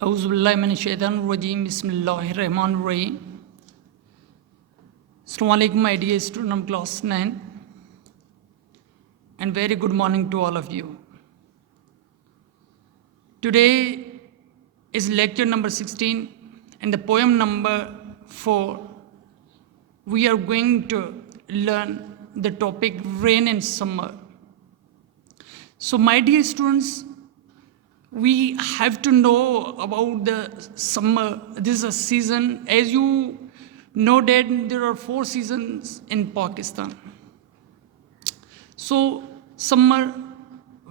Auzubillahiminash-shaytanir-rajim. Bismillahir-rahmanir-rahim. Assalamu alaikum, my dear student of class 9, and very good morning to all of you. Today is lecture number 16 and the poem number 4. We are going to learn the topic rain and summer. So my dear students, we have to know about the summer. This is a season. As you know that there are 4 seasons in Pakistan. So summer,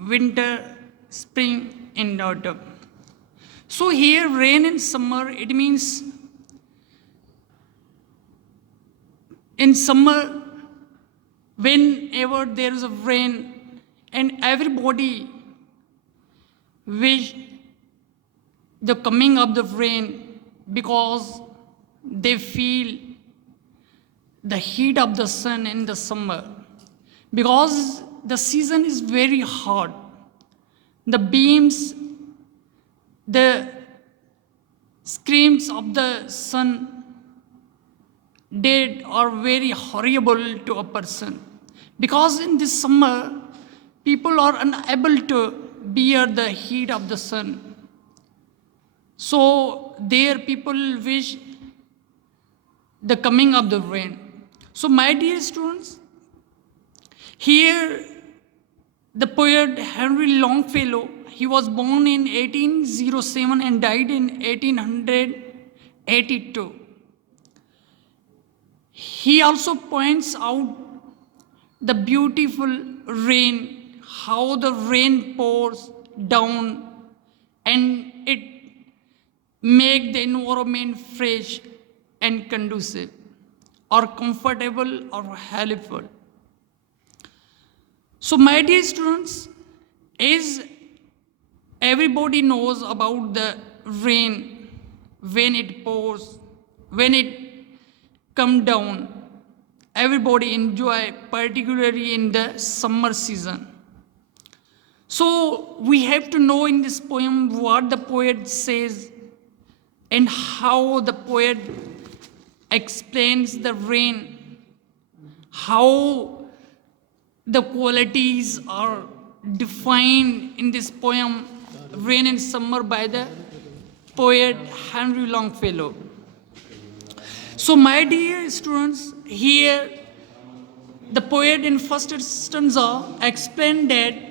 winter, spring and autumn. So here rain and summer, it means in summer whenever there is a rain and everybody wish the coming of the rain because they feel the heat of the sun in the summer, because the season is very hot. The beams, the screams of the sun dead are very horrible to a person, because in this summer people are unable to bear the heat of the sun. So there people wish the coming of the rain. So my dear students, here the poet Henry Longfellow, he was born in 1807 and died in 1882. He also points out the beautiful rain, how the rain pours down and it make the environment fresh and conducive or comfortable or helpful. So my dear students, as everybody knows about the rain, when it pours, when it come down, everybody enjoy, particularly in the summer season. So we have to know in this poem what the poet says and how the poet explains the rain, how the qualities are defined in this poem, Rain and Summer, by the poet Henry Longfellow. So my dear students, here the poet in first stanza explained that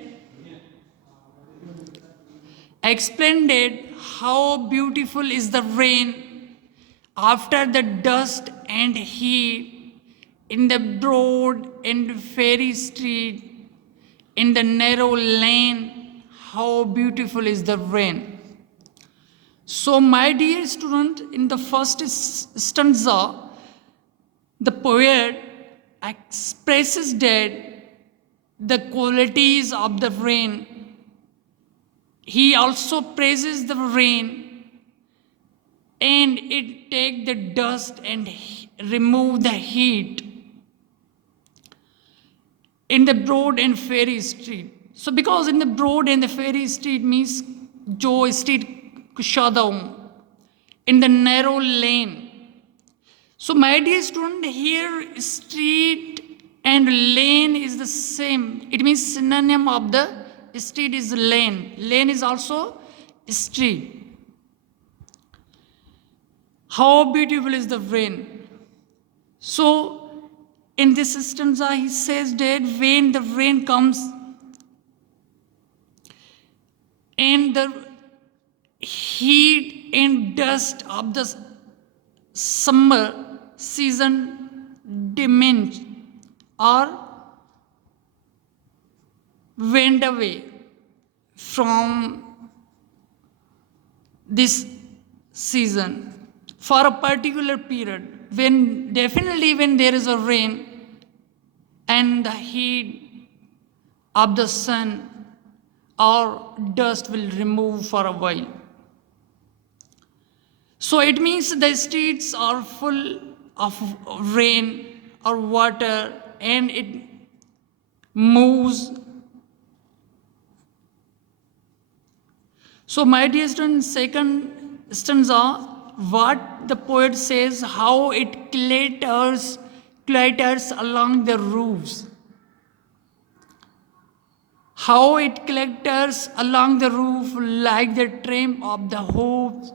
how beautiful is the rain after the dust and heat in the broad and fairy street, in the narrow lane, how beautiful is the rain. So my dear student, in the first stanza, the poet expresses that the qualities of the rain. He also praises the rain and it take the dust and remove the heat in the broad and fairy street. So because in the broad and the fairy street means jo street kushada in the narrow lane. So my dear student, here street and lane is the same. It means synonym of the street is lane. Lane is also street. How beautiful is the rain. So in this stanza he says that when the rain comes and the heat and dust of the summer season diminish or went away from this season for a particular period, when definitely when there is a rain and the heat of the sun or dust will remove for a while. So it means the streets are full of rain or water and it moves So my dear students, second stanza, what the poet says, how it clatters along the roofs. How it clatters along the roof like the tramp of the hooves.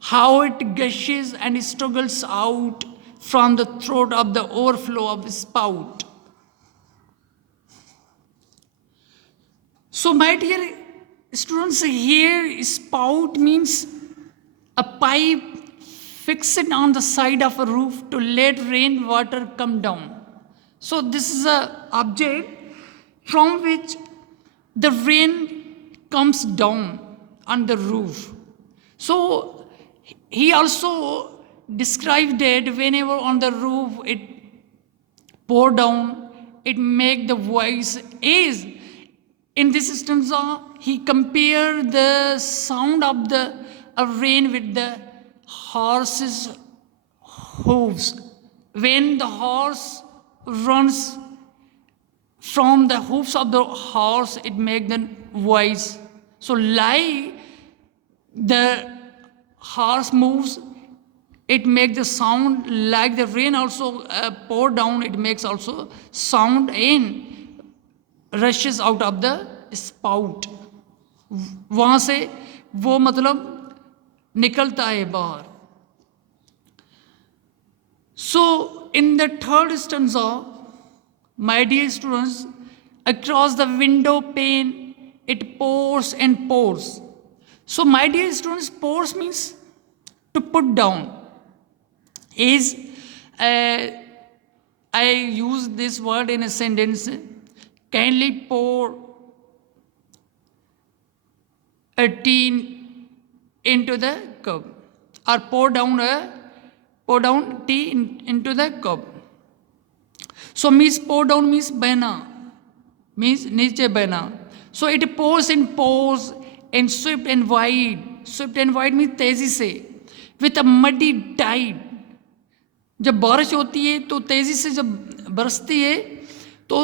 How it gushes and struggles out from the throat of the overflow of the spout. So, my dear students, here spout means a pipe fixed on the side of a roof to let rainwater come down. So, this is a object from which the rain comes down on the roof. So, he also described that whenever on the roof it pour down, it make the voice is. In this stanza, he compared the sound of the rain with the horse's hooves. When the horse runs from the hoofs of the horse, it makes the voice. So, like the horse moves, it makes the sound. Like the rain also pour down, it makes also sound and rushes out of the spout. वहाँ से वो मतलब निकलता है बाहर. So, in the third stanza, my dear students, across the window pane, it pours and pours. So, my dear students, pours means to put down. Is I use this word in a sentence. Kindly pour a tea into the cup, or pour down tea into the cup. So means pour down means behna, means niche behna. So it pours and pours and swift and wide. Swift and wide means तेजी से, with a muddy tide. जब बारिश होती है तो तेजी से जब बरसती है तो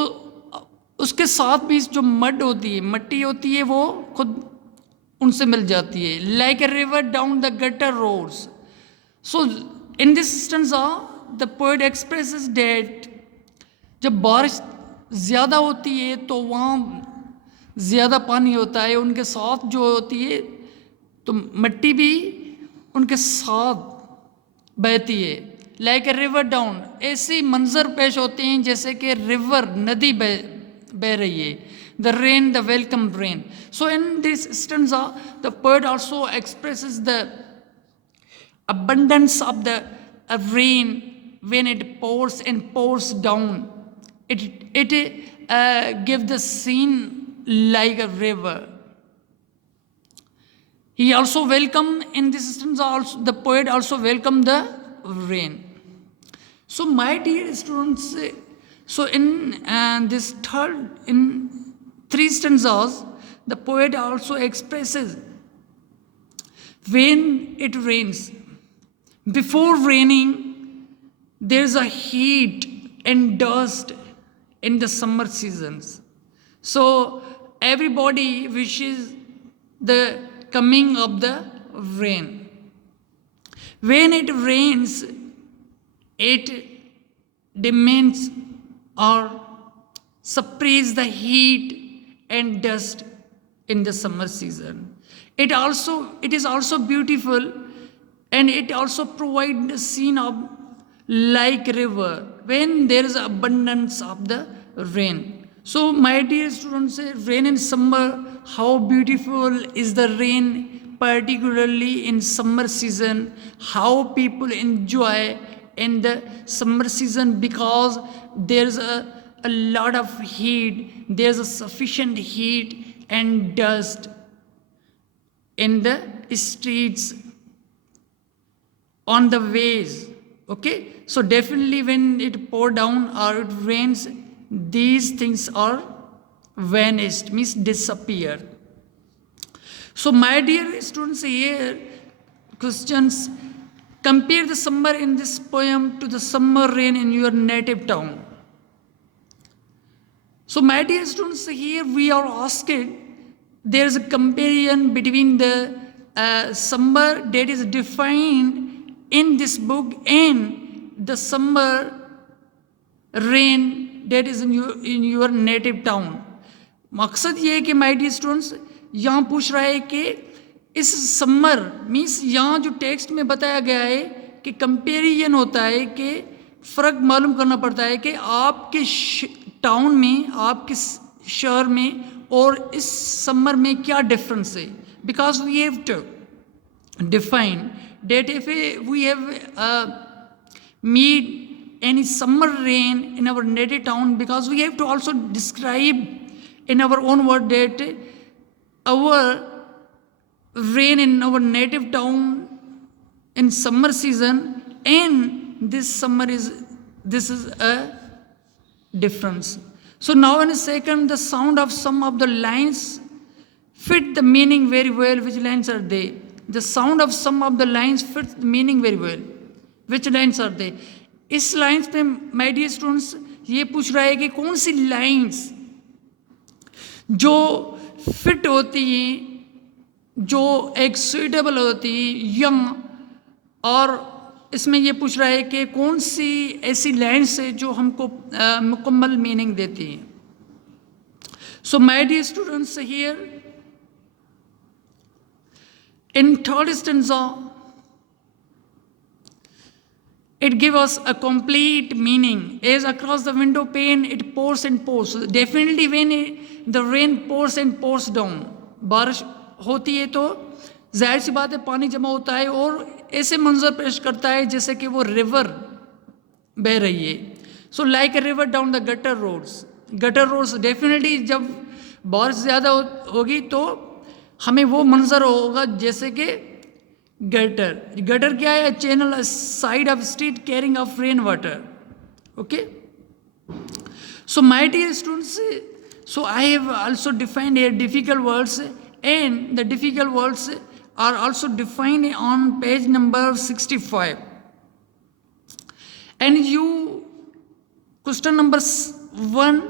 उसके साथ भी जो मड होती है, मट्टी होती है, वो खुद उनसे मिल जाती है. Like a river down the gutter roads. So in this stanza the poet expresses that जब बारिश ज़्यादा होती है तो वहाँ ज़्यादा पानी होता है, उनके साथ जो होती है तो मट्टी भी उनके साथ बहती है. लाइक ए रिवर डाउन, ऐसे मंजर पेश होते हैं जैसे कि रिवर नदी बह रही है. The rain, the welcome rain. So in this stanza, the poet also expresses the abundance of the rain when it pours and pours down. It gives the scene like a river. He also welcome in this stanza. Also, the poet also welcome the rain. So my dear students, so in this third, in three stanzas, the poet also expresses when it rains. Before raining, there's a heat and dust in the summer seasons. So everybody wishes the coming of the rain. When it rains, it demands or suppress the heat and dust in the summer season. It is also beautiful, and it also provides the scene of like river when there is abundance of the rain. So my dear students, rain in summer, how beautiful is the rain, particularly in summer season, how people enjoy in the summer season because there's a lot of heat, there's a sufficient heat and dust in the streets, on the ways. Okay, so definitely when it pour down or it rains, these things are vanished, means disappear. So my dear students, here questions, compare the summer in this poem to the summer rain in your native town. So my dear students, here we are asked, there is a comparison between the summer that is defined in this book and the summer rain that is in your native town. मकसद ये है कि my dear students यहाँ पूछ रहा है कि इस समर मीन्स यहाँ जो टेक्स्ट में बताया गया है कि कंपेरिजन होता है कि फ़र्क मालूम करना पड़ता है कि आपके टाउन में आपके शहर में और इस समर में क्या डिफरेंस है. Because we have to define that if we have meet any summer rain in our native town, because we have to also describe in our own word that our rain in our native town in summer season and this summer is a difference. So now in a second, the sound of some of the lines fit the meaning very well. Which lines are they? The sound of some of the lines fits the meaning very well. Which lines are they? इस lines पे my dear students ये पूछ रहा है कि कौन सी lines जो fit होती हैं, जो एक सुइटेबल होती है यंग, और इसमें ये पूछ रहा है कि कौन सी ऐसी लाइन्स है जो हमको मुकम्मल मीनिंग देती हैं. So my dear students here in third stanza, it gives us a complete meaning. As across the window pane it pours and pours. Definitely when the rain pours and pours down, बारिश होती है तो जाहिर सी बात है पानी जमा होता है और ऐसे मंजर पेश करता है जैसे कि वो रिवर बह रही है. So like a river down the gutter roads. Definitely जब बारिश ज़्यादा होगी तो हमें वो मंजर होगा जैसे कि गटर क्या है? Channel side of street carrying of rain water. Okay, so my dear students, so I have also defined here difficult words and the difficult words are also defined on page number 65. And you, question number 1,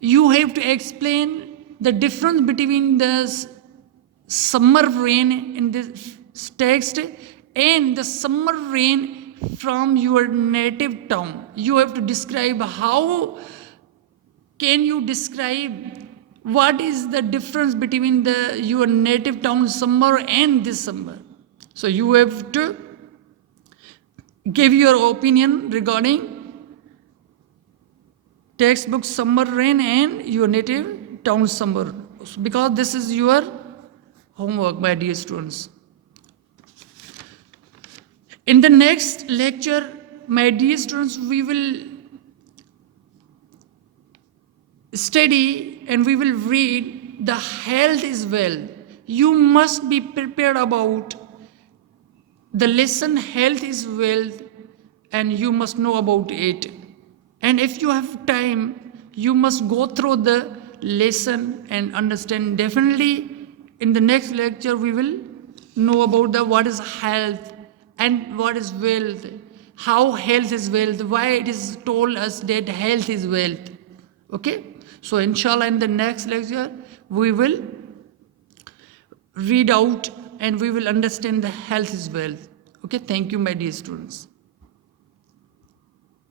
you have to explain the difference between the summer rain in this text and the summer rain from your native town. You have to describe how can you describe what is the difference between your native town summer and this summer. So you have to give your opinion regarding textbook summer rain and your native town summer, because this is your homework, my dear students. In the next lecture, my dear students, we will study and we will read the health is wealth. You must be prepared about the lesson health is wealth and you must know about it. And if you have time, you must go through the lesson and understand. Definitely in the next lecture we will know about the what is health and what is wealth, how health is wealth, why it is told us that health is wealth. Okay, so inshallah in the next lecture we will read out and we will understand the health is wealth. Okay, thank you my dear students.